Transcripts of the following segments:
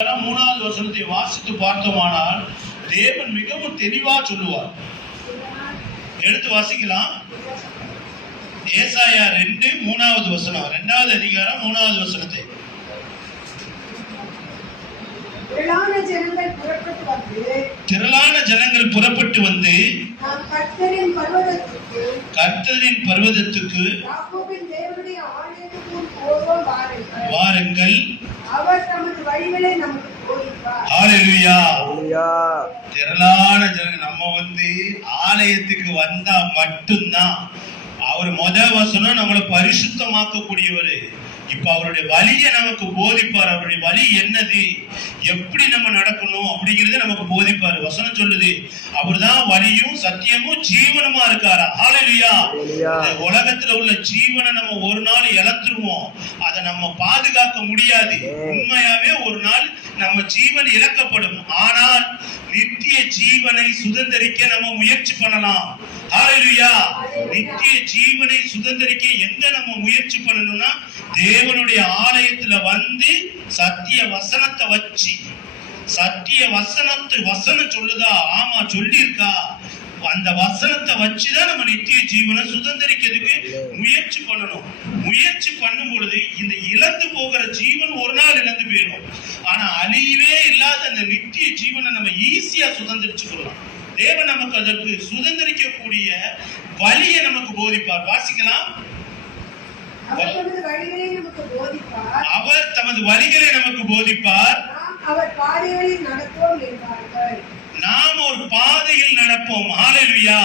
மூணாவது வசனத்தை வாசித்து பார்த்தோமானால் தேவன் மிகவும் தெளிவா சொல்லுவார். எடுத்து வாசிக்கலாம். ஏசாயா 2:3 வசனம், 2வது அதிகாரம் 3வது வசனத்தை. திரளான ஜனங்கள் புறப்பட்டு வந்து கர்த்தரின் பர்வதத்துக்கு வாருங்கள், அவர் தமது வழிகளை நமக்கு போதிப்பார். ஹல்லேலூயா. திரளான ஜனங்கள் நம்ம வந்து ஆலயத்துக்கு வந்தா மட்டும்தான் அவர் வசனம் நம்மளை பரிசுத்தமாக்க கூடியவர். இப்ப அவருடைய வழியை நமக்கு போதிப்பார். அவருடைய வழி என்னது, எப்படி நம்ம நடக்கணும் அப்படிங்கறத நமக்கு போதிப்பார். வசனம் சொல்லுது அவர்தான் வழியும் சத்தியமும் ஜீவனுமா இருக்காரா. ஹல்லேலூயா. உலகத்துல உள்ள ஜீவனை நம்ம ஒரு நாள் இழந்துருவோம். அதை நம்ம பாதுகாக்க முடியாது. உண்மையாவே ஒரு நாள் நம்ம ஜீவன் இழக்கப்படும். ஆனால் நித்திய ஜீவனை சுதந்திரிக்க நம்ம முயற்சி பண்ணலாம். ஹல்லேலூயா. நித்திய ஜீவனை சுதந்திரிக்க எங்க நம்ம முயற்சி பண்ணணும்னா தேவனுடைய ஆலயத்துல வந்து சத்திய வசனத்தை வச்சு, சத்திய வசனம் சொல்லுதா, ஆமா சொல்லி இருக்கா, அந்த வசனத்தை வச்சுதான் நம்ம நித்திய ஜீவனை சுதந்திரிக்கிறதுக்கு முயற்சி பண்ணணும். முயற்சி பண்ணும் பொழுது இந்த இழந்து போகிற ஜீவன் ஒரு நாள் இழந்து போயிடும். ஆனா அழியவே இல்லாத அந்த நித்திய ஜீவனை நம்ம ஈஸியா சுதந்திரிச்சுக்கலாம். தேவன் நமக்கு அதற்கு சுதந்திரிக்கக்கூடிய வழியை நமக்கு போதிப்பார். வாசிக்கலாம். அவர் தமது வழிகளை நமக்கு போதிப்பார். அவர் பாதைகளில் நடப்போம் என்பார்கள். நாம் ஒரு பாதையில் நடப்போம். ஹல்லேலூயா.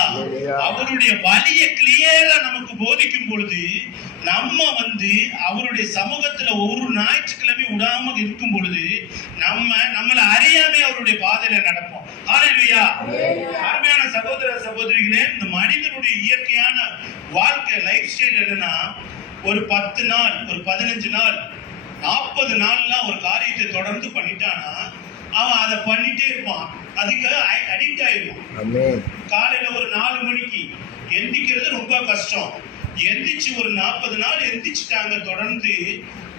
அவருடைய வழியை கிளியரா நமக்கு போதிக்கும் பொழுது நம்ம வந்து அவருடைய சமூகத்துல ஒரு ஞாயிற்றுக்கிழமை விடாம இருக்கும் பொழுது நம்மள அறியாமே அவருடைய பாதையில நடப்போம். ஹல்லேலூயா. அருமையான சகோதர சகோதரிகளே, இந்த மனிதனுடைய இயற்கையான வாழ்க்கை லைஃப் ஸ்டைல் என்னன்னா, ஒரு 10 நாள், ஒரு 15 நாள், 40 நாள்லாம் ஒரு காரியத்தை தொடர்ந்து பண்ணிட்டானா அவன் அதை பண்ணிட்டே இருப்பான். அதுக்கு அடிக்ட் ஆயிடுவான். காலையில ஒரு 4 மணிக்கு எந்திக்கிறது ரொம்ப கஷ்டம். எந்திரிச்சு ஒரு 40 நாள் எந்திரிச்சிட்டாங்க, தொடர்ந்து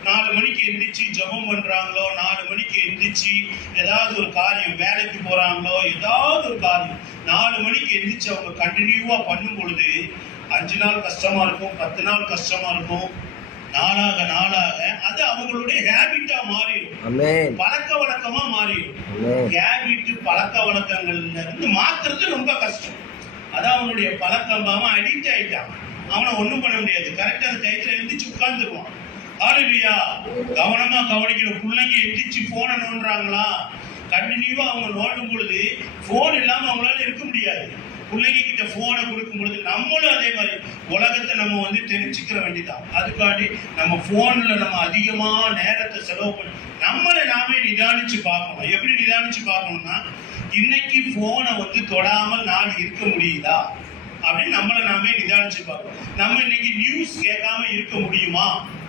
4 மணிக்கு எந்திரிச்சு ஜெபம் பண்றாங்களோ, 4 மணிக்கு எந்திரிச்சு ஏதாவது ஒரு காரியம் வேலைக்கு போறாங்களோ, ஏதாவது ஒரு காரியம் 4 மணிக்கு எந்திரிச்சு அவங்க கண்டினியூவா பண்ணும் பொழுது 5 நாள் கஷ்டமா இருக்கும், 10 நாள் கஷ்டமா இருக்கும். நாளாக அது அவங்களுடைய ஹேபிட்டா மாறிடும், பழக்க வழக்கமா மாறிடும். ஹேபிட் பழக்க வழக்கங்கள்ல இருந்து மாத்துறது ரொம்ப கஷ்டம். அதான் அவனுடைய பழக்கம், அவன் அடிக்ட் ஆயிட்டான். அவனை ஒண்ணும் பண்ண முடியாது. கரெக்டா அந்த டயத்துல எழுந்திரிச்சு உட்கார்ந்துருவான். ஹல்லேலூயா. கவனமா கவனிக்கணும். பிள்ளைங்க எந்திரிச்சு போனை நோண்டுறாங்களா, கண்டினியூவா அவங்க நோண்டும் பொழுது போன் இல்லாம அவங்களால இருக்க முடியாது. பிள்ளைங்க கிட்ட போனை கொடுக்கும் பொழுது நம்மளும் அதே மாதிரி உலகத்தை நம்ம வந்து தெரிஞ்சுக்கிற வேண்டியதான். அதுக்காண்டி நம்ம போன்ல நம்ம அதிகமா நேரத்தை செலவு பண்ணி நம்மளை நாமே நிதானிச்சு பார்க்கணும். எப்படி நிதானிச்சு பார்க்கணும்னா, இன்னைக்கு போனை வந்து தொடாமல் நாள் இருக்க முடியுதா அப்படின்னு நம்மளை நாமே நிதானிச்சு பார்க்கணும். நம்ம இன்னைக்கு நியூஸ் கேட்காம இருக்க முடியுமா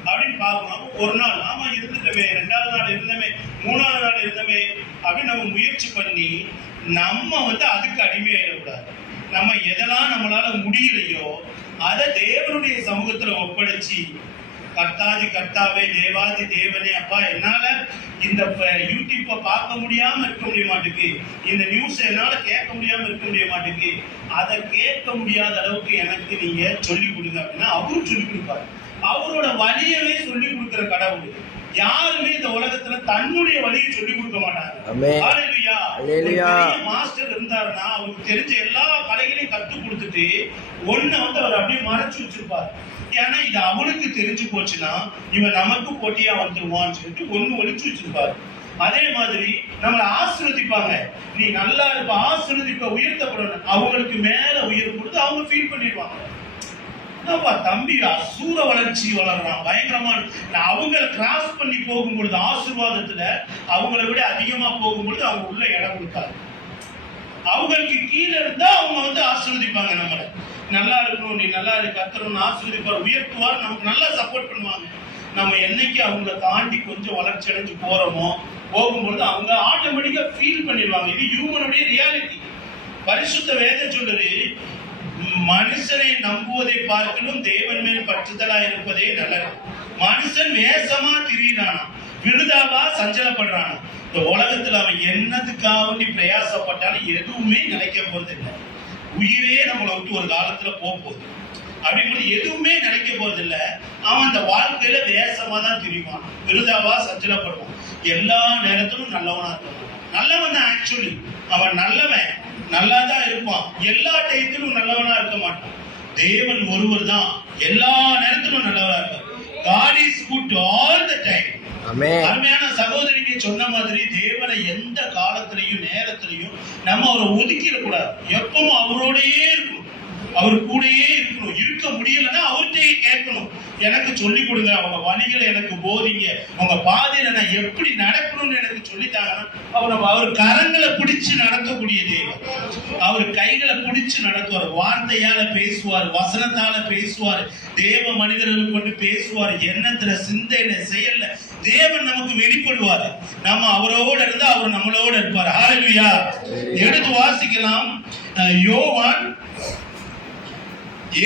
அப்படின்னு பார்க்கணும். ஒரு நாள் ஆமா இருந்துட்டமே, 2வது நாள் இருந்தமே, 3வது நாள் இருந்தமே அப்படின்னு நம்ம முயற்சி பண்ணி நம்ம வந்து அதுக்கு அடிமையாயிடக்கூடாது. நம்ம எதெல்லாம் நம்மளால முடியலையோ அதை தேவனுடைய சமூகத்துல ஒப்படைச்சு, கர்த்தாதி கர்த்தாவே, தேவாதி தேவனே, அப்பா என்னால இந்த யூடியூப்பை பார்க்க முடியாம இருக்க முடிய மாட்டேங்குது, இந்த நியூஸ் என்னால கேட்க முடியாம இருக்க முடிய மாட்டேங்குது, அதை கேட்க முடியாத அளவுக்கு எனக்கு நீங்க சொல்லி கொடுங்க அப்படின்னா அவரும் சொல்லி கொடுப்பாரு. அவரோட வழியவே சொல்லி கொடுக்கிற கடவுள். யாருமே இந்த உலகத்துல தன்னுடைய வழியை சொல்லி கொடுக்க மாட்டாங்க. மாஸ்டர் இருந்தாருன்னா அவருக்கு தெரிஞ்ச எல்லா கலைகளையும் கத்து கொடுத்துட்டு ஒன்ன வந்து அவர் அப்படியே மறைச்சு வச்சிருப்பாரு. ஏன்னா இது அவனுக்கு தெரிஞ்சு போச்சுன்னா இவன் நமக்கு போட்டியா வந்துருவான்னு சொல்லிட்டு ஒண்ணு ஒழிச்சு வச்சிருப்பாரு. அதே மாதிரி நம்மளை ஆசீர்வதிப்பாங்க. நீ நல்லா இருப்ப, ஆசீர்வதிப்ப, உயர்த்தப்படணும். அவங்களுக்கு மேல உயரும் பொழுது அவங்க ஃபீல் பண்ணிடுவாங்க, தம்பி அசூர வளர்ச்சி வளர்றான், பயங்கரமான. அவங்க கிராஸ் பண்ணி போகும்பொழுது ஆசீர்வாதத்துல அவங்களை விட அதிகமா போகும்பொழுது அவங்க உள்ள இடம் கொடுக்காது. அவங்களுக்கு கீழே இருந்தா அவங்க வந்து ஆசீர்வதிப்பாங்க. நம்மளை நல்லா இருக்கணும், நீ நல்லா இருக்கு, கத்தணும், ஆசீர்வதிப்பார், உயர்த்துவார், நமக்கு நல்லா சப்போர்ட் பண்ணுவாங்க. நம்ம என்னைக்கு அவங்களை தாண்டி கொஞ்சம் வளர்ச்சி அடைஞ்சு போகும்பொழுது அவங்க ஆட்டோமேட்டிக்கா ஃபீல் பண்ணிடுவாங்க. இது ஹியூமனுடைய ரியாலிட்டி. பரிசுத்த வேதம் சொல்லுது, மனுஷனை நம்புவதை பார்க்கணும் தேவன் மேல் பற்றுதலா இருப்பதே நல்லது. மனுஷன் வேஷமா திரியிறானா, விருதாவா சஞ்சலப்படுறானா. இந்த உலகத்துல அவன் என்னத்துக்காக பிரயாசப்பட்டாலும் எதுவுமே நினைக்க போறது இல்லை. உயிரே நம்மளை விட்டு ஒரு காலத்துல போகுது அப்படிங்கும்போது எதுவுமே நினைக்க போறது இல்லை. அவன் அந்த வாழ்க்கையில வேஷமா தான் திரிவான், விருதாவா சஞ்சலப்படுவான். எல்லா நேரத்திலும் நல்லவனா இருப்பான். நல்லவன் தான் ஆக்சுவலி, அவன் நல்லவன், நல்லாதான் இருப்பான். எல்லா டயத்திலும் நல்லவனா இருக்க மாட்டான். தேவன் ஒருவர் தான் எல்லா நேரத்திலும் நல்லவனா இருப்பார். God is good all the time. அருமையான சகோதரிக்கு சொன்ன மாதிரி தேவனை எந்த காலத்திலையும் நேரத்திலையும் நம்ம அவரை ஒதுக்கிட கூடாது. எப்பவும் அவரோடயே இருக்கணும், அவர் கூடயே இருக்கணும். இருக்க முடியலன்னா அவர்கிட்டயே கேட்கணும், எனக்கு சொல்லி கொடுங்க, அவங்க வழிகளை எனக்கு போதிங்க, உங்க பாதையில நான் எப்படி நடக்கணும்னு எனக்கு சொல்லித்தாங்கன்னா அவர் கரங்களை பிடிச்சு நடத்தக்கூடிய தேவன். அவர் கைகளை பிடிச்சு நடத்துவார், வார்த்தையால பேசுவார், வசனத்தால பேசுவார், தேவ மனிதர்கள் கொண்டு பேசுவார், எண்ணத்துல சிந்தையில செயல்ல தேவன் நமக்கு வெளிப்படுவார். நம்ம அவரோட இருந்தா அவர் நம்மளோட இருப்பார். ஹல்லேலூயா. எடுத்து வாசிக்கலாம். யோவான்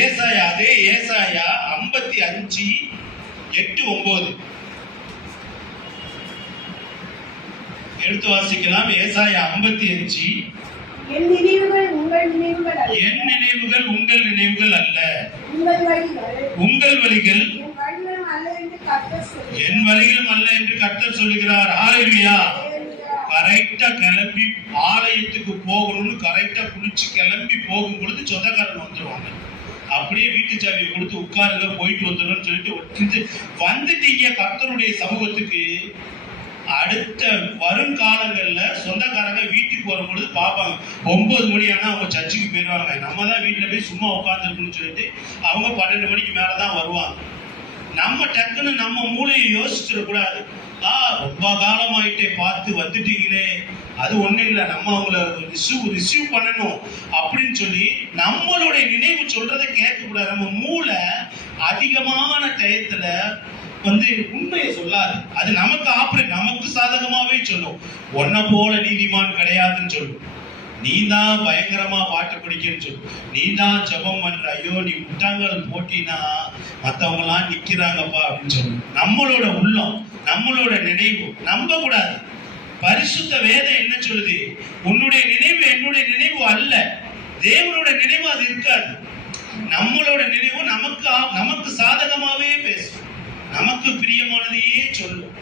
ஏசாயா, அதே ஏசாயா 55:8-9 எடுத்து வாசிக்கலாம். ஏசாயா 55. என் நினைவுகள் உங்கள் நினைவுகள் அல்ல, என் நினைவுகள் உங்கள் நினைவுகள் அல்ல, உங்கள் வழிகள் உங்கள் வழிகள் என் வழிகளும் அல்ல என்று கர்த்தர் சொல்கிறார். என் வழிகளும் அல்ல என்று கர்த்தர் சொல்லுகிறார். ஹல்லேலூயா. கரெக்டா கிளம்பி ஆலயத்துக்கு போகணும்னு கரெக்டா குளிச்சு கிளம்பி போகும் பொழுது சொந்தக்காரன் வந்துருவாங்க. அப்படியே வீட்டு சாவியை கொடுத்து உட்காருங்க, போயிட்டு வந்துடும் சொல்லிட்டு வந்துட்டீங்க கர்த்தருடைய சமூகத்துக்கு. அடுத்த வருங்காலங்கள்ல சொந்தக்காரங்க வீட்டுக்கு வரும்பொழுது பார்ப்பாங்க, 9 மணி ஆனா அவங்க சர்ச்சுக்கு போயிடுவாங்க. நம்ம தான் வீட்டுல போய் சும்மா உட்காந்துருக்குன்னு சொல்லிட்டு அவங்க 12 மணிக்கு மேலதான் வருவாங்க. நம்ம டக்குன்னு நம்ம மூளையை யோசிச்சிடக்கூடாது. ரொம்ப காலமாயிட்டே பார்த்து வந்துட்டீங்களே, அது ஒண்ணு இல்லை, நம்ம அவங்கள ரிசீவ் பண்ணணும் அப்படின்னு சொல்லி நம்மளுடைய நினைவு சொல்றதை கேட்க கூடாது. நம்ம மூளை அதிகமான டயத்துல உண்மையை சொல்லாது. அது நமக்கு சாதகமாவே சொல்லும். உன்னை போல நீதிமான் கிடையாதுன்னு சொல்லும். நீ தான் பயங்கரமா பாட்டு படிக்கன்னு சொல்லும். நீ தான் ஜெபம் பண்ற, ஐயோ நீ முட்டாங்கள் போட்டினா மத்தவங்க எல்லாம் நிக்கிறாங்கப்பா அப்படின்னு சொல்லும். நம்மளோட உள்ளம், நம்மளோட நினைவு நம்ப கூடாது. பரிசுத்த வேதம் என்ன சொல்லுது? உன்னுடைய நினைவு என்னுடைய நினைவு அல்ல, தேவனோட நினைவு அது இருக்காது. நம்மளோட நினைவு நமக்கு சாதகமாவே பேசும், நமக்கு பிரியமானதையே சொல்லும்.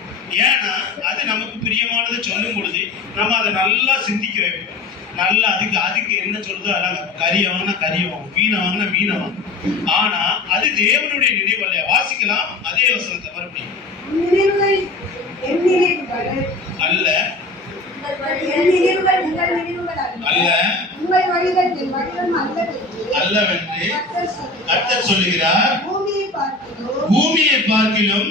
ஏன்னா அது நமக்கு பிரியமானதை சொல்லும் பொழுது நம்ம அதை நல்லா சிந்திக்க வைப்போம். நல்லா அதுக்கு என்ன சொல்றதோ அதான். கறியை வாங்கினா கறியை வாங்கும், மீனை வாங்கினா மீனை வாங்கும். ஆனா அது தேவனுடைய நினைவு அல்ல. வாசிக்கலாம் அதே வசனத்தை மறுபடியும். அல்ல அல்லவென்று கர்த்தர் சொல்லுகிறார். பூமியை பார்க்கிலும்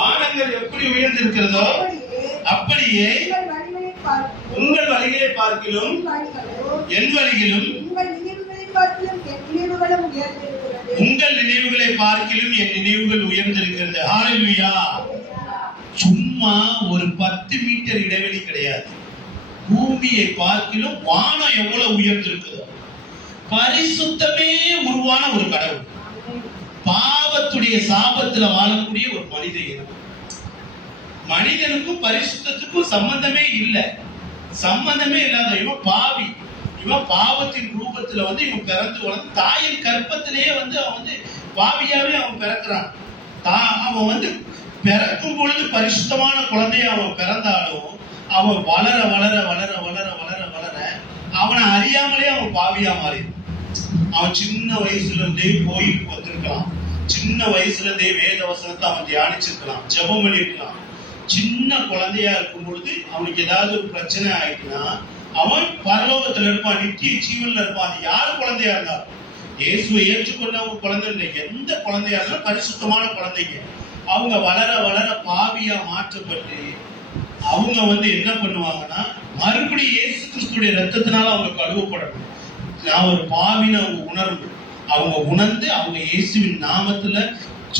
வானங்கள் எப்படி உயர்ந்திருக்கிறதோ அப்படியே உங்கள் வழிகளை பார்க்கிலும் என் வழிகளும் உங்கள் நினைவுகளை பார்க்கிலும் என் நினைவுகள் உயர்ந்திருக்கிறது. ஹல்லேலூயா. சும்மா ஒரு 10 மீட்டர் இடைவெளி கிடையாது. பூமியை பார்க்கிலும் வானம் எவ்வளவு உயர்ந்திருக்குதோ. பரிசுத்தமே உருவான ஒரு கடவுள், பாவத்துடைய சாபத்துல வாழக்கூடிய ஒரு மனித இனம். மனிதனுக்கும் பரிசுத்தத்துக்கும் சம்பந்தமே இல்லை, சம்பந்தமே இல்லாத இவன் பாவி. இவன் பாவத்தின் ரூபத்துல இவன் பிறந்து வளர்ந்து தாயின் கற்பத்திலேயே அவன் பாவியாவே அவன் பிறக்கிறான். அவன் பிறக்கும் பொழுது பரிசுத்தமான குழந்தைய அவன் பிறந்தாலும் அவன் வளர வளர வளர வளர வளர வளர அவனை அறியாமலே அவன் பாவியா மாறிடும். அவன் சின்ன வயசுல இருந்தே கோயிலுக்கு வந்திருக்கலாம், சின்ன வயசுல இருந்தே வேத வசனத்தை அவன் தியானிச்சிருக்கலாம், ஜெபம் பண்ணிருக்கலாம். சின்ன குழந்தையா இருக்கும் பொழுது அவனுக்கு ஏதாவது ஒரு பிரச்சனை ஆயிட்டுனா அவன் பரலோகத்துல இருப்பான், நித்திய ஜீவன்ல இருப்பான். அது யாரு குழந்தையா இருந்தாலும், இயேசுவை ஏற்றுக்கொண்ட ஒரு குழந்தை இல்லை, எந்த குழந்தையா இருந்தாலும் பரிசுத்தமான குழந்தைங்க அவங்க வளர வளர பாவியா மாற்றப்பட்டு அவங்க என்ன பண்ணுவாங்கன்னா மறுபடியும் இயேசு கிறிஸ்துடைய ரத்தத்தினால அவங்க கழுவப்படணும். நான் ஒரு பாவின்னு அவங்க உணரணும். அவங்க உணர்ந்து அவங்க இயேசுவின் நாமத்துல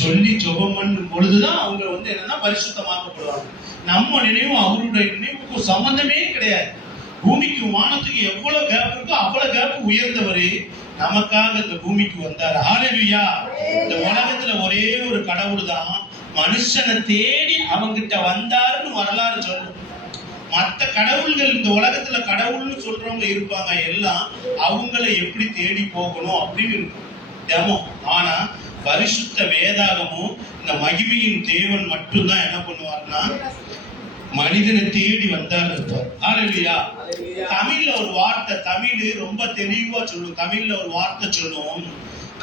சொல்லி ஜெபம் பண்ணும் பொழுதுதான் அவங்க என்னன்னா பரிசுத்தமாக்கப்படுவாங்க. நம்ம நினைவும் அவருடைய நினைவுக்கும் சம்பந்தமே கிடையாது. பூமிக்கும் வானத்துக்கு எவ்வளவு கேப் இருக்கோ அவ்வளவு கேப் உயர்ந்தவர் நமக்காக இந்த பூமிக்கு வந்தார். ஹalleluya. இந்த உலகத்துல ஒரே ஒரு கடவுள் தான் மனுஷனை தேடி அவங்கிட்ட வந்தாருன்னு வரலாறு சொல்லும். மற்ற கடவுள்கள் இந்த உலகத்துல கடவுள்னு சொல்றவங்க இருப்பாங்க, எல்லாம் அவங்களை எப்படி தேடி போகணும் அப்படின்னு இருக்கும் டெமோ. ஆனா பரிசுத்த வேதாகமும் இந்த மகிமையின் தேவன் மட்டும்தான் என்ன பண்ணுவார்னா மனிதனை தேடி வந்தார் இருப்பார். ஹalleluya. தமிழ்ல ஒரு வார்த்தை, தமிழ் ரொம்ப தெளிவா சொல்லும். தமிழ்ல ஒரு வார்த்தை சொல்லும்,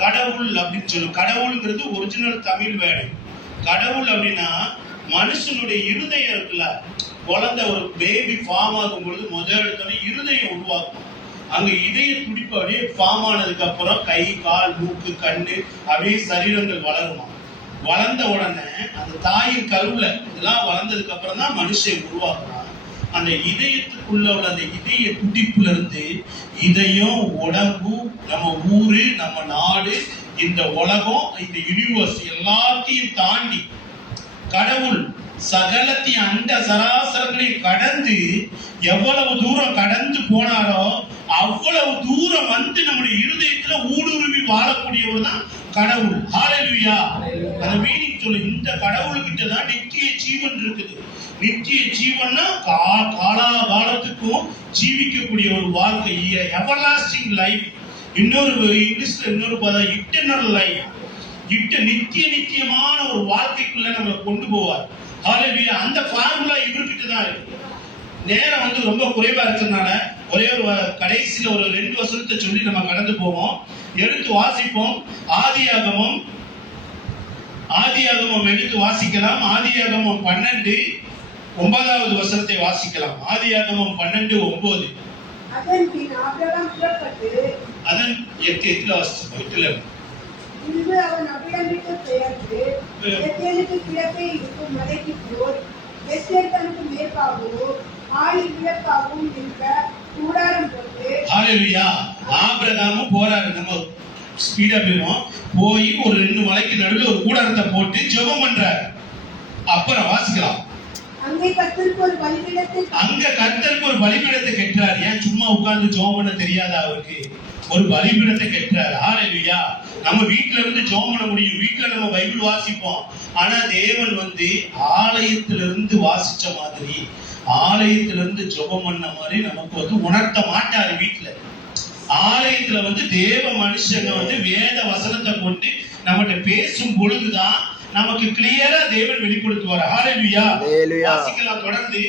கடவுள் அப்படின்னு சொல்லும். கடவுள்ங்கிறது ஒரிஜினல் தமிழ் வேர்டு. கடவுள் அப்படின்னா மனுஷனுடைய இருதயம் இருக்குல்ல, குழந்தை ஒரு பேபி ஃபார்ம் ஆகும் பொழுது முதல் எடுத்தோடனே இருதயம் உருவாக்கும். அங்க இதய துடிப்பு அப்படியே ஃபார்ம் ஆனதுக்கு அப்புறம் கை, கால், மூக்கு, கண்ணு அப்படியே சரீரங்கள் வளருமா. வளர்ந்த உடனே அந்த தாயின் கருவுல இதெல்லாம் வளர்ந்ததுக்கு அப்புறம் தான் மனுஷன் உருவாக்குறான். அந்த இதயத்துக்குள்ள உள்ள அந்த இதய துடிப்புல இருந்து இதயம், உடம்பு, நம்ம ஊரு, நம்ம நாடு, இந்த உலகம், இந்த யூனிவர்ஸ் எல்லாத்தையும் தாண்டி கடவுள் சகலத்தையும் அண்ட சராசரங்களையும் கடந்து எவ்வளவு தூரம் கடந்து போனாரோ அவ்வளவு தூரம் வந்து நம்முடைய இருதயத்துல ஊடுருவி வாழக்கூடியவர் தான் கடவுள். ஹalleluya. அந்த மீனிங் சொல்லு, இந்த கடவுள்கிட்ட தான் நித்திய ஜீவன் இருக்குது. நித்திய ஜீவன்னா காலாகாலத்துக்கும் ஜீவிக்கக்கூடிய ஒரு வாழ்க்கை, எவர்லாஸ்டிங் லைஃப். இன்னொரு இங்கிலீஷ்ல இன்னொரு பதம் இட்டர்னல் லைஃப். நித்தியமான ஒரு வாழ்க்கைக்குள்ள நம்ம கொண்டு போவார். ஹalleluya. அந்த ஃபார்முலா இவர்கிட்ட தான் இருக்கு. நேரம் வந்து ரொம்ப குறைவா இருக்கிறதுனால ஒரே ஒரு கடைசியில ஒரு 2 வசனத்தை சொல்லி நம்ம கடந்து போவோம். எடுத்து வாசிப்போம். ஆதியாகமம் எடுத்து வாசிக்கலாம். ஆதியாகமம் 12 9வது வசனத்தை வாசிக்கலாம். ஆதியாகமம் 12:9. அதன் பின் ஆபிரகாம் புறப்பட்டு அதன் 8 வாசிப்போம். பின்பு அவன் அவ்விடம் விட்டு பெயர்ந்து பெத்தேலுக்கு கிழக்கே இருக்கும் மலைக்கு போய் பெத்தேல் தனக்கு மேற்காகவும் ஆயில் கிழக்காகவும் இருக்க கூடாரம் போட்டு. ஹalleluya. ஆபிரகாமும் போறாரு. நம்ம ஸ்பீடா போய் ஒரு 2 மலைக்கு நடுவில் ஒரு கூடாரத்தை போட்டு ஜெபம் பண்றாரு. அப்புறம் வாசிக்கலாம். அங்கே கர்த்தருக்கு ஒரு பலிபீடத்தை கெட்டுறாரு. ஏன் சும்மா உட்கார்ந்து ஜெபம் பண்ண தெரியாதா அவருக்கு? ஒரு பலிபீடத்தை கெட்டுறாரு. ஹalleluya. நம்ம வீட்டுல இருந்து ஜெபம் பண்ண முடியும், வீட்டுல நம்ம பைபிள் வாசிப்போம். ஆனா தேவன் வந்து ஆலயத்திலிருந்து வாசிச்ச மாதிரி, ஆலயத்திலிருந்து ஜெபம் பண்ண மாதிரி நமக்கு வந்து உணர்த்த மாட்டாரு. வீட்டுல ஆலயத்துல வந்து தேவ மனுஷங்க வந்து வேத வசனத்தை கொண்டு நம்மகிட்ட பேசும் பொழுதுதான் நமக்கு கிளியரா தேவன் வெளிப்படுத்துவார். ஹalleluya. வாசிக்கலாம் தொடர்ந்து.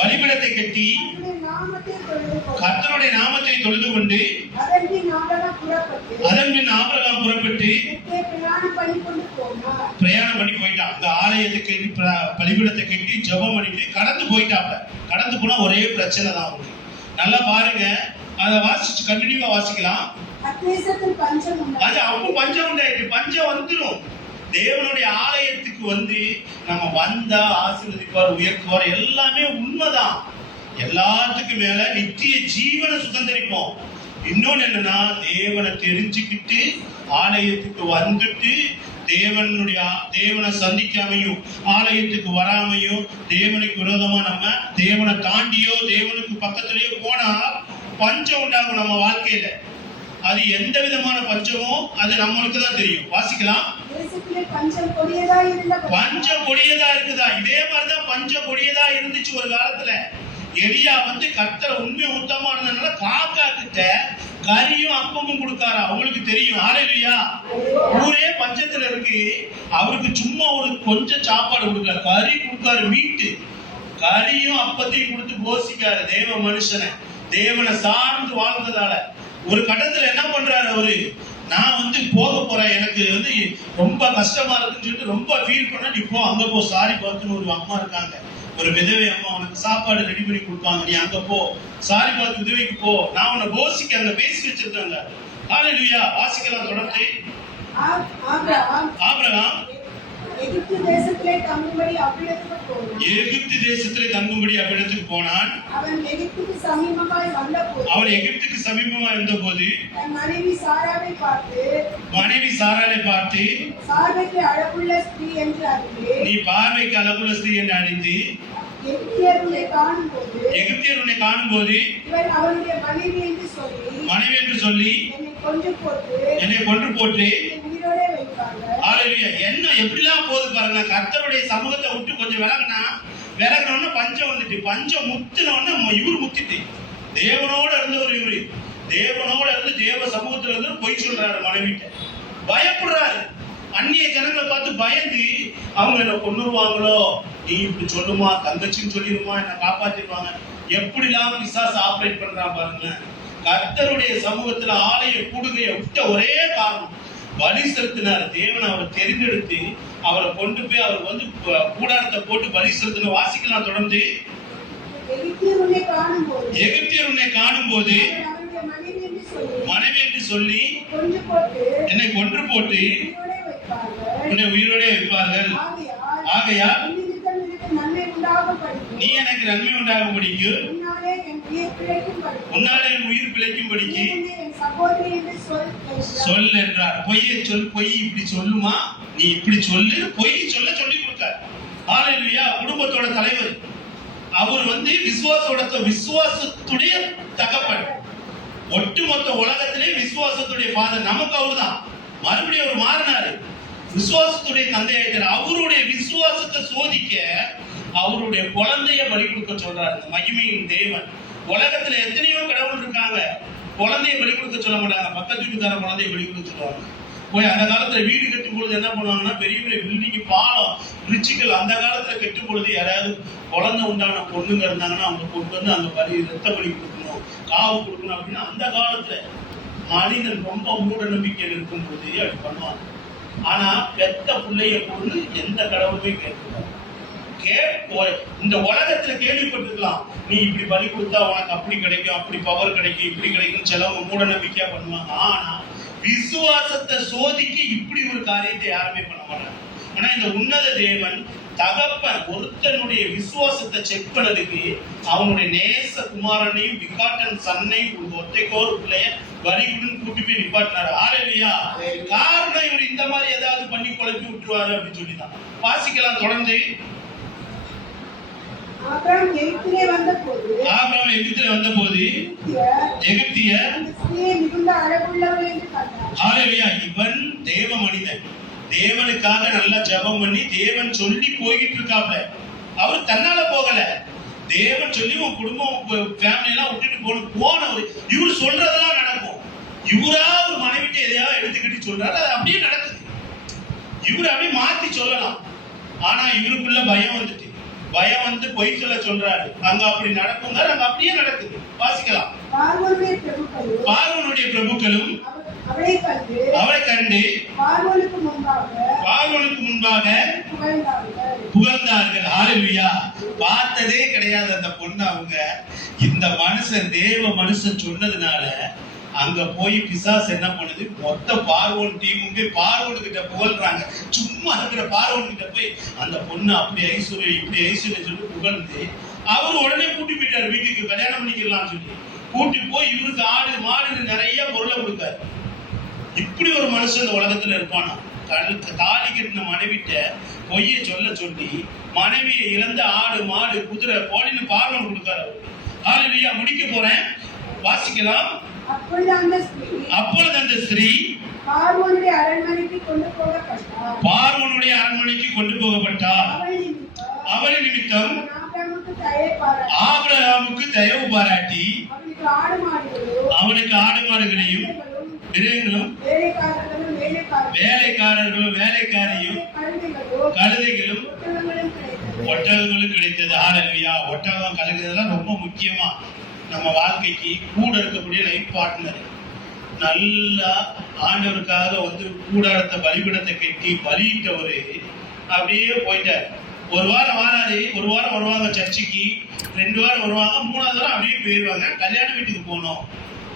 பலிபீடத்தை கட்டி கர்த்தருடைய நாமத்தை தொழுது கொண்டு அதன் பின் ஆபிரகாம் புறப்பட்டு பிரயாணம் பண்ணி போயிட்டான். அந்த ஆலயத்துக்கு பலிபீடத்தை கட்டி ஜெபம் பண்ணிட்டு கடந்து போயிட்டாங்க. கடந்து போனா ஒரே பிரச்சனை தான் அவங்களுக்கு. நல்லா பாருங்க, அதை வாசிச்சு கண்டினியூவா வாசிக்கலாம். அது அப்போ பஞ்சம் உண்டாயிட்டு, பஞ்சம் வந்துடும். தேவனுடைய ஆலயத்துக்கு வந்து நம்ம வந்தா ஆசீர்வதிப்பார், உயர்த்துவார், எல்லாமே உண்மைதான். எல்லாத்துக்கும் மேல நித்திய ஜீவனை சுதந்திரிப்போம். இன்னொன்னு என்னன்னா, தேவனை தெரிஞ்சுக்கிட்டு ஆலயத்துக்கு வந்துட்டு தேவனை சந்திக்காமையும் ஆலயத்துக்கு வராமையும் தேவனுக்கு விரோதமா நம்ம தேவனை தாண்டியோ தேவனுக்கு பக்கத்திலேயோ போனா பஞ்சம் உண்டாகும் நம்ம வாழ்க்கையில. அது எந்த விதமான பஞ்சமோ அது நம்மளுக்கு தான் தெரியும். வாசிக்கலாம். பஞ்சம் கொடியதா இருக்குதா? இதே மாதிரிதான் பஞ்சம் கொடியதா இருந்துச்சு ஒரு காலத்துல. எலியா வந்து கர்த்தரை உண்மை உத்தமா இருந்ததுனால காக்கா கிட்ட கறியும் அப்பமும் கொடுக்காரா. அவங்களுக்கு தெரியும். ஹalleluya. ஊரே பஞ்சத்துல இருக்கு, அவருக்கு சும்மா ஒரு கொஞ்சம் சாப்பாடு கொடுக்கல, கறி கொடுக்காரு. மீட்டு கறியும் அப்பத்தையும் கொடுத்து போசிக்காரு தேவ மனுஷனை. தேவனை சார்ந்து வாழ்ந்ததால ஒரு கட்டத்துல என்ன பண்றாரு அவரு, நான் வந்து போக போறேன், எனக்கு வந்து ரொம்ப கஷ்டமா இருக்குன்னு சொல்லிட்டு ரொம்ப ஃபீல் பண்ண, நீ போ அங்க போ, சாரி பார்த்துன்னு ஒரு அம்மா இருக்காங்க, ஒரு விதவை அம்மா, உனக்கு சாப்பாடு ரெடி பண்ணி கொடுப்பாங்க, நீ அங்க போ, சாரி பார்த்து விதவைக்கு போ, நான் உன்னை போசிக்க அங்க பேசி வச்சிருக்காங்க. ஹalleluya. வாசிக்கலாம் தொடர்ந்து. ஆபிரகாம் எகிப்து தேசத்திலே தங்கும்படி அவ்விடத்துக்கு போனான். அவன் எகிப்துக்கு சமீபமாய் இருந்தபோது மனைவி சாராளை பார்த்து பார்வைக்கு அழகுள்ள ஸ்திரீ என்று அறிந்து எகிப்தியர் உன்னை காணும்போது எகிப்தியர் உன்னை காணும்போது இவள் அவனுடைய மனைவி என்று சொல்லி என்னை கொன்று போட்டு என்னை உயிரோடே வைப்பார்கள். ஹalleluya. என்ன எப்படிலாம் போகுது பாருங்க. கர்த்தருடைய சமூகத்தை விட்டு கொஞ்சம் விலகணும்னா பஞ்சம் வந்துட்டு, பஞ்சம் முத்துனோன்னா இவரு முத்திட்டு, தேவனோட இருந்து ஒரு இவரு தேவனோட இருந்து தேவ சமூகத்துல இருந்து பொய் சொல்றாரு மனைவிட்ட, பயப்படுறாரு. அந்நிய ஜனங்களை பார்த்து பயந்து அவங்க என்ன கொன்னுருவாங்களோ, நீ இப்படி சொல்லுமா, தங்கச்சின்னு சொல்லிடுமா, என்ன காப்பாத்திடுவாங்க, எப்படிலாம் பிசாசு ஆபரேட் பண்றான் பாருங்க. கர்த்தருடைய சமூகத்துல ஆலய கூடுகையை விட்ட ஒரே காரணம் பலி செலுத்தினார். தேவன் அவரை தெரிந்தெடுத்து அவரை கொண்டு போய் அவர் வந்து கூடாரத்தை போட்டு பலி செலுத்தின. வாசிக்கலாம் தொடர்ந்து. எகிப்தியர் உன்னை காணும்போது மனைவி என்று சொல்லி என்னை கொன்று போட்டு உன்னை உயிரோடே வைப்பார்கள். ஆகையால் நீ எனக்கு நன்மை உண்டாகும்படிக்கு, உன்னாலே என் உயிர் பிழைக்கும்படிக்கு சொல் என்றார். பொய்யை சொல், பொய் இப்படி சொல்லுமா, நீ இப்படி சொல்லு, பொய் சொல்ல சொல்லி கொடுத்தார். ஹalleluya. குடும்பத்தோட தலைவர் அவர் வந்து விசுவாசத்துடைய தகப்பன். ஒட்டுமொத்த உலகத்திலே விசுவாசத்துடைய ஃபாதர் நமக்கு அவர் தான். மறுபடியும் அவர் மாறினாரு, விசுவாசத்துடைய தந்தையாயிட்டார். அவருடைய விசுவாசத்தை சோதிக்க அவருடைய குழந்தைய பலி கொடுக்க சொல்றாரு. மகிமையின் தேவன். உலகத்துல எத்தனையோ கடவுள் இருக்காங்க, குழந்தைய பலி கொடுக்க சொல்ல மாட்டாங்க, பக்கத்து வீட்டுக்கார குழந்தைய பலி கொடுக்க சொல்லுவாங்க. போய் அந்த காலத்துல வீடு கட்டும் பொழுது என்ன பண்ணுவாங்கன்னா, பெரிய பெரிய பில்டிங், பாலம், பிரிட்ஜுகள் அந்த காலத்துல கட்டும் பொழுது யாராவது குழந்தை உண்டான பொண்ணுங்க இருந்தாங்கன்னா அவங்க கொண்டு வந்து அந்த பலி, ரத்த பலி கொடுக்கணும், காவு கொடுக்கணும் அப்படின்னு அந்த காலத்துல மனிதன் ரொம்ப மூட நம்பிக்கையில் இருக்கும் பொழுது அப்படி பண்ணுவாங்க. ஆனா பெத்த பிள்ளைய பொண்ணு எந்த கடவுளுமே கேட்கக்கூடாது. இந்த உலகத்துல கேள்விப்பட்டிருக்கலாம், நீ இப்படி பலி கொடுத்தா உனக்கு அப்படி கிடைக்கும், அப்படி பவர் கிடைக்கும், இப்படி கிடைக்கும், சிலவங்க மூட நம்பிக்கையா பண்ணுவாங்க. ஆனா விசுவாசத்தை சோதிக்க இப்படி ஒரு காரியத்தை யாருமே பண்ண மாட்டாங்க. ஆனா இந்த உன்னத தேவன் தகப்பன் ஒருத்தனுடைய விசுவாசத்தை செக் பண்ணதுக்கு அவனுடைய நேச குமாரனையும் விகாட்டன் சன்னையும் ஒரு ஒத்தைக்கோர் பிள்ளைய வரிகுடன் கூட்டி போய் நிப்பாட்டினாரு. ஹalleluya. காரணம் இவர் இந்த மாதிரி ஏதாவது பண்ணி குழப்பி விட்டுருவாரு அப்படின்னு சொல்லிதான். வாசிக்கலாம் தொடர்ந்து. ஆபிரகாம் எகிப்திலே வந்தபோது எகிப்தியர் மிகுந்த அழகுள்ளவள் என்று கண்டார். ஹalleluya. இவன் தேவ மனிதன், தேவனுக்காக நல்லா ஜெபம் பண்ணி தேவன் சொல்லி போய்கிட்டு இருக்காப்ல. அவர் தன்னால போகல, தேவன் சொல்லி உன் குடும்பம் ஃபேமிலி எல்லாம் விட்டுட்டு போனவர். இவர் சொல்றதெல்லாம் நடக்கும். இவரா ஒரு மனைவிட்டு எதையாவது எடுத்துக்கிட்டு சொல்றாரு, அது அப்படியே நடக்குது. இவர் அப்படியே மாத்தி சொல்லலாம். ஆனா இவருக்குள்ள பயம் வந்துட்டு, பயம் வந்து பொய் சொல்றாரு. அங்க அப்படி நடக்குங்க, அங்க அப்படியே நடக்குது. வாசிக்கலாம். பார்வோனுடைய பிரபுக்களும் அவளை கண்டு பார்வோனுக்கு முன்பாக புகழ்ந்தார்கள். ஹalleluya. பார்த்ததே கிடையாது அந்த பொண்ணு. அவங்க இந்த மனுஷன் தேவ மனுஷன் சொன்னதுனால அங்க போய் பிசாசு என்ன பண்ணுது, மொத்த பார்வோன் டீமும் பார்வோன் கிட்ட புகழ்றாங்க. சும்மா இருக்கிற பார்வோன் கிட்ட போய் அந்த பொண்ணு அப்படி ஐஸ்வர்யம் இப்படி ஐஸ்வர்யம் சொல்லி புகழ்ந்து அவரு உடனே கூட்டி போயிட்டாரு வீட்டுக்கு, கல்யாணம் பண்ணிக்கலாம்னு சொல்லி கூட்டி போய் இவருக்கு ஆடு மாடு நிறைய பொருளை கொடுத்தாரு. இப்படி ஒரு மனுஷன் இந்த உலகத்துல இருப்பானா? தாலி கட்டின மனைவிட்ட பொய்ய சொல்லி மனைவியை இழந்த ஆடு மாடு குதிரை கோழின்னு பார்வன் கொடுக்காரு. ஹalleluya. முடிக்க போறேன், வாசிக்கலாம். அப்பொழுது அந்த ஸ்திரீ பார்வோனுடைய அரண்மனைக்கு கொண்டு போகப்பட்டார். அவள் நிமித்தம் ஆபிரகாமுக்கு தயவு பாராட்டி அவனுக்கு ஆடு மாடுகளையும் வேலைக்காரர்களும் வேலைக்காரையும் கழுதைகளும் ஒட்டகங்களும் கிடைத்தது. ஹalleluya. ஒட்டகம் கழுகுதெல்லாம் ரொம்ப முக்கியமா நம்ம வாழ்க்கைக்கு கூட இருக்கக்கூடிய லைஃப் பார்ட்னர். நல்லா ஆண்டவருக்காக வந்து கூடாரத்தை பலிபீடத்தை கட்டி பலியிட்டவரு அப்படியே போயிட்டார். ஒரு வாரம் வாராரு, ஒரு வாரம் வருவாங்க சர்ச்சுக்கு, 2 வாரம் வருவாங்க, 3ஆவது வாரம் அப்படியே போயிடுவாங்க. கல்யாண வீட்டுக்கு போனோம்,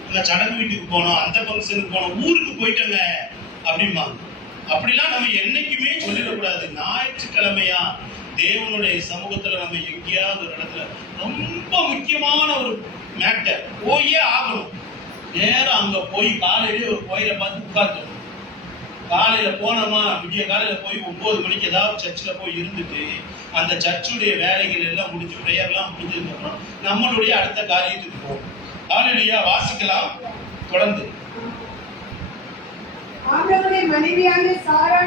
அங்க சடங்கு வீட்டுக்கு போனோம், அந்த ஃபங்க்ஷனுக்கு போனோம், ஊருக்கு போயிட்டாங்க அப்படிம்பாங்க. அப்படிலாம் நம்ம என்னைக்குமே சொல்லிடக்கூடாது. ஞாயிற்றுக்கிழமையா தேவனுடைய சமூகத்துல நம்ம எங்கேயாவது ஒரு இடத்துல ரொம்ப முக்கியமான ஒரு மேட்டர் போயே ஆகணும். நேரம் அங்க போய் காலையிலே ஒரு கோயிலை பார்த்து உட்கார்த்தோம். காலையில போனோமா, விடிய காலையில போய் 9 மணிக்கு ஏதாவது சர்ச்சில் போய் இருந்துட்டு அந்த சர்ச்சுடைய வேலைகள் எல்லாம் முடிஞ்சு பிரேயர்லாம் முடிஞ்சதுக்கு அப்புறம் நம்மளுடைய அடுத்த காரியத்துக்கு போகும். ஹalleluya. வாசிக்கலாம் தொடர்ந்து. ஆபிரகாமுடைய மனைவியான சாரா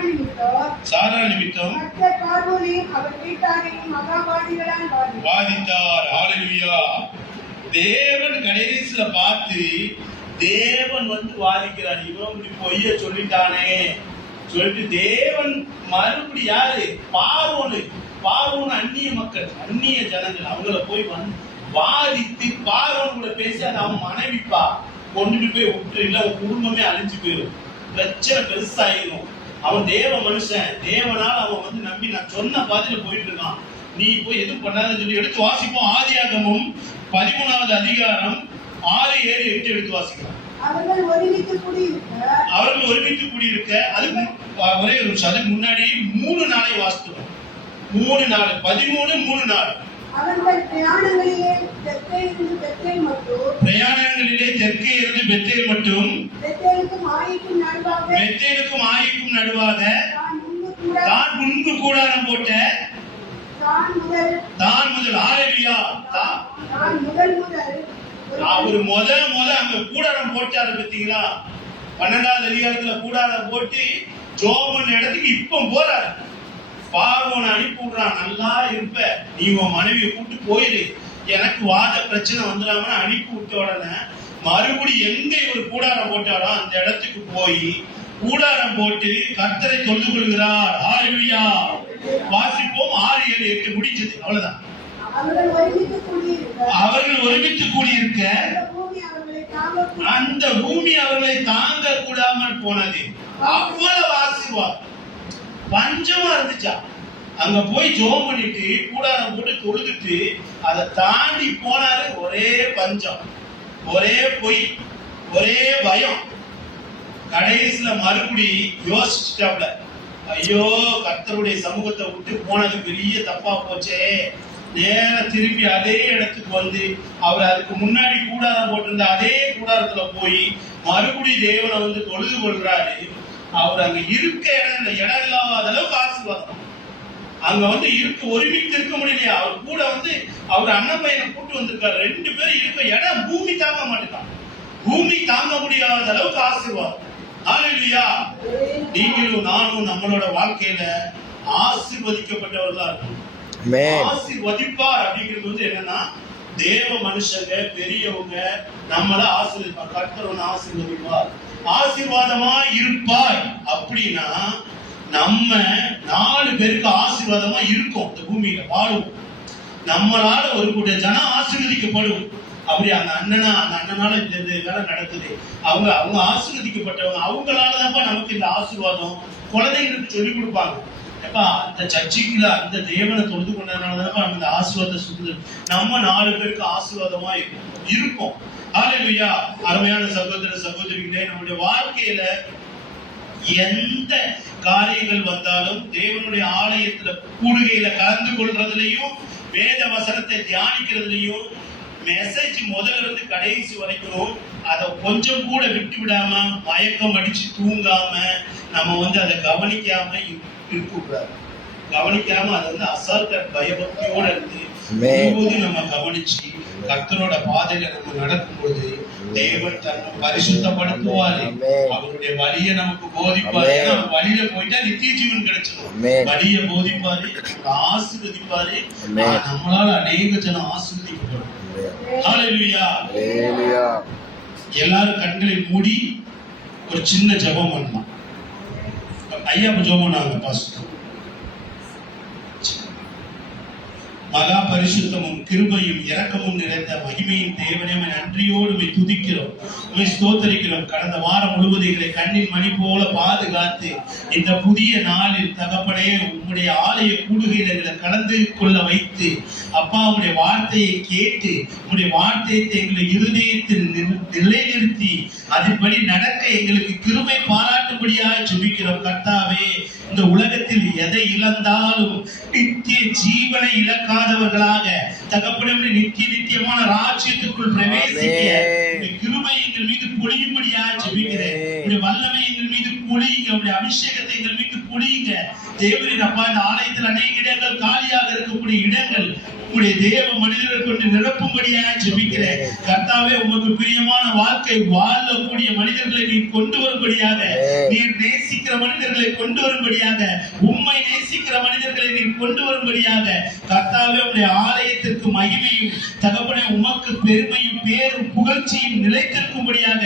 நிமித்தம் கர்த்தர் பார்வோனையும் அவர் வீட்டாரையும் மகாபாதிகளால் வாதித்தார். ஹalleluya. தேவன் கடைசில பார்த்து தேவன் வந்து வாதிக்கிறார். இவன் இப்படி பொய்ய சொல்லிட்டானே சொல்லிட்டு தேவன் மறுபடி யாரு? பார்வோன் அந்நிய மக்கள், அந்நிய ஜனங்கள், அவங்கள போய் வாதித்து பார்வோன் கூட பேசி அதை அவன் மனைவிப்பா கொண்டுட்டு போய் விட்டு இல்ல குடும்பமே அழிஞ்சு போயிடும், பிரச்சனை பெருசாயிரும். அவன் தேவ மனுஷன், தேவனால அவன் வந்து நம்பி நான் சொன்ன பாதையில போயிட்டு இருக்கான், நீ போய் எதுவும் பண்ணாத சொல்லி எடுத்து வாசிப்போம். ஆதியாகமம் 13வது அதிகாரம் 6, 7, 8 எடுத்து வாசிக்கலாம். அவர்கள் ஒருமித்து கூடியிருக்க அதுக்கு ஒரே ஒரு நிமிஷம், அதுக்கு முன்னாடி 3 நாளை வாசித்தோம். 3 நாள் 13 3 நாள். அவர்கள் பிரயாணங்களிலே தெற்கே இருந்து பெத்தேல் மட்டும் பெத்தேலுக்கும் ஆயிக்கும் நடுவாக தான் முன்பு கூடாரம் போட்ட தான் முதல் ஹalleluya. அவரு முதல் அங்க கூடாரம் போட்டாரு பார்த்தீங்களா? 12வது அதிகாரத்துல கூடாரம் போட்டு ஜோமன் இடத்துக்கு இப்ப போறாரு. பார்வோனை அனுப்பி விடுறான், நல்லா இருப்ப நீ உன் மனைவியை கூட்டு போயிரு, எனக்கு வாத பிரச்சனை வந்துடாம அனுப்பி விட்ட உடனே மறுபடி எங்க இவர் கூடாரம் போட்டாரோ அந்த இடத்துக்கு போய் கூடாரம் போட்டு கர்த்தரை தொழுது கொள்கிறார். ஹalleluya. வாசிப்போம். 6, 7, 8 முடிஞ்சது. அவ்வளவுதான். அவர்கள் ஒருமித்து கூடியிருக்க அந்த பூமி அவர்களை தாங்க கூடாமல் போனது. அவ்வளவு ஆசீர்வாதம். பஞ்சமா இருந்துச்சா? அங்க போய் ஜோம் பண்ணிட்டு கூடாரம் போட்டு தொழுதுட்டு அதை தாண்டி போனாரு. ஒரே பஞ்சம், ஒரே பொய், ஒரே பயம். கடைசியில மறுபடி யோசிச்சுட்டாப்ல, ஐயோ கர்த்தருடைய சமூகத்தை விட்டு போனது பெரிய தப்பா போச்சே. நேர திரும்பி அதே இடத்துக்கு வந்து அவர் அதுக்கு முன்னாடி கூடாரம் போட்டிருந்த அதே கூடாரத்துல போய் மறுபடி தேவனை வந்து தொழுது கொள்றாரு. அவர் அங்க இருக்க இடம் இல்லாத அளவுக்கு ஆசீர்வாதம். அங்க வந்து ஒருமித்து இருக்க முடியலையா? அவர் கூட வந்து அவர் அண்ணன் பையனை கூட்டு வந்திருக்காரு. 2 பேரும் இருக்க இடம் பூமி தாங்க மாட்டேங்கான். பூமி தாங்க முடியாத அளவுக்கு ஆசீர்வாதம். ஹalleluya. நீங்களும் நானும் நம்மளோட வாழ்க்கையில ஆசீர்வதிக்கப்பட்டவர்களா இருக்கணும். ஆசீர்வதிப்பார் அப்படிங்கிறது வந்து என்னன்னா, தேவ மனுஷங்க பெரியவங்க நம்மள ஆசீர்வதிப்பார். கர்த்தர் ஆசீர்வதிப்பார், ஆசீர்வாதமா இருப்பாய். அப்படின்னா நம்ம 4 பேருக்கு ஆசீர்வாதமா இருக்கும். இந்த பூமியில வாழும். நம்மளால ஒரு கூட்ட ஜனம் ஆசீர்வதிக்கப்படும். அப்படி அந்த அண்ணனால இந்த வேலை நடக்குது. அவங்க ஆசீர்வதிக்கப்பட்டவங்க. அவங்களாலதான் நமக்கு இந்த ஆசீர்வாதம். குழந்தைங்களுக்கு சொல்லிக் கொடுப்பாங்க, எப்பா அந்த சர்ச்சைக்குள்ள அந்த தேவனை தொழுது கொண்டதுனாலதான் நம்ம இந்த ஆசீர்வாத சுதந்திர நம்ம 4 பேருக்கு ஆசீர்வாதமா இருக்கும். ஹalleluya. அருமையான சகோதர சகோதரிகளே, நம்முடைய வாழ்க்கையில எந்த காரியங்கள் வந்தாலும் தேவனுடைய ஆலயத்துல கூடுகையில கலந்து கொள்றதுலயும் வேத வசனத்தை தியானிக்கிறதுலயும் மெசேஜ் முதல்ல இருந்து கடைசி வரைக்கும் அதை கொஞ்சம் கூட விட்டு விடாம மயக்கம் அடிச்சு தூங்காம நம்ம வந்து அதை கவனிக்காம இருக்கக்கூடாது. கவனிக்காம அதை வந்து அசால்ட்ட பயபக்தியோட இருந்து நம்ம கவனிச்சு கர்த்தரோட பாதையில நம்ம நடக்கும்போது தேவன் தன்னை பரிசுத்தப்படுத்துவாரு. அவருடைய வழியை நமக்கு போதிப்பாரு. வழியில போயிட்டா நித்திய ஜீவன் கிடைச்சிடும். வழியை போதிப்பாரு, ஆசீர்வதிப்பாரு. நம்மளால அநேக ஜனம் ஆசீர்வதிக்கப்படும். ஹalleluya. எல்லாரும் கண்களை மூடி ஒரு சின்ன ஜெபம் பண்ணலாம். ஐயா ஜெபம் பண்ணாங்க பாஸ்டர். மகா பரிசுத்தமும் கிருபையும் இரக்கமும் நிறைந்த மகிமையின் தேவனே, நன்றியோடு துதிக்கிறோம், ஸ்தோத்தரிக்கிறோம். கடந்த வாரம் முழுவதும் எங்களை கண்ணின் மணி போல பாதுகாத்து இந்த புதிய நாளில் தகப்பனே உம்முடைய ஆலய கூடுகையில் எங்களை கலந்து கொள்ள வைத்து அப்பா உடைய வார்த்தையை கேட்டு உடைய வார்த்தையை எங்களை இருதயத்தில் நிலைநிறுத்தி அதன்படி நடக்க எங்களுக்கு கிருபை பாராட்டும்படியாக ஜெபிக்கிறோம். கர்த்தாவே, இந்த உலகத்தில் எதை இழந்தாலும் நித்திய ஜீவனை இழக்காதவர்களாக தகப்பனே நித்தியமான ராஜ்யத்துக்குள் பிரவேசிக்க கிருபை எங்கள் மீது பொழியும்படியாக ஜெபிக்கிறேன். வல்லமை எங்கள் மீது பொழியுங்க, உங்களுடைய அபிஷேகத்தை எங்கள் மீது பொழியுங்க. தேவரின் அப்பா, இந்த ஆலயத்தில் அநேக இடங்கள் காலியாக இருக்கக்கூடிய இடங்கள் உங்களுடைய தேவ மனிதர்கள் கொண்டு நிரப்பும்படியாக ஜெபிக்கிறேன். கர்த்தாவே, உமக்கு பிரியமான வாழ்க்கை வாழக்கூடிய மனிதர்களை நீர் கொண்டு வரும்படியாக, நீர் நேசிக்கிற மனிதர்களை கொண்டு வரும்படியாக, உம்மை நேசிக்கிற மனிதர்களை நீர் கொண்டு வரும்படியாக, கர்த்தாவே உம்முடைய ஆலயத்திற்கு மகிமையும் தகப்பனே உமக்கு பெருமையும் பேரும் புகழ்ச்சியும் நிலைத்திருக்கும்படியாக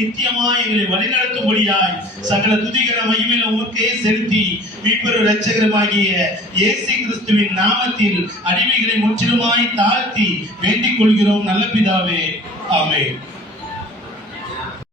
நித்தியமாய் எங்களை வழிநடத்தும்படியாய் சகல துதிகர மகிமையில உமக்கே செலுத்தி மீட்பெரும் இரட்சகருமாகிய இயேசு கிறிஸ்துவின் நாமத்தில் அடிமைகளை முற்றிலுமாய் தாழ்த்தி வேண்டிக் கொள்கிறோம் நல்ல பிதாவே. ஆமென்.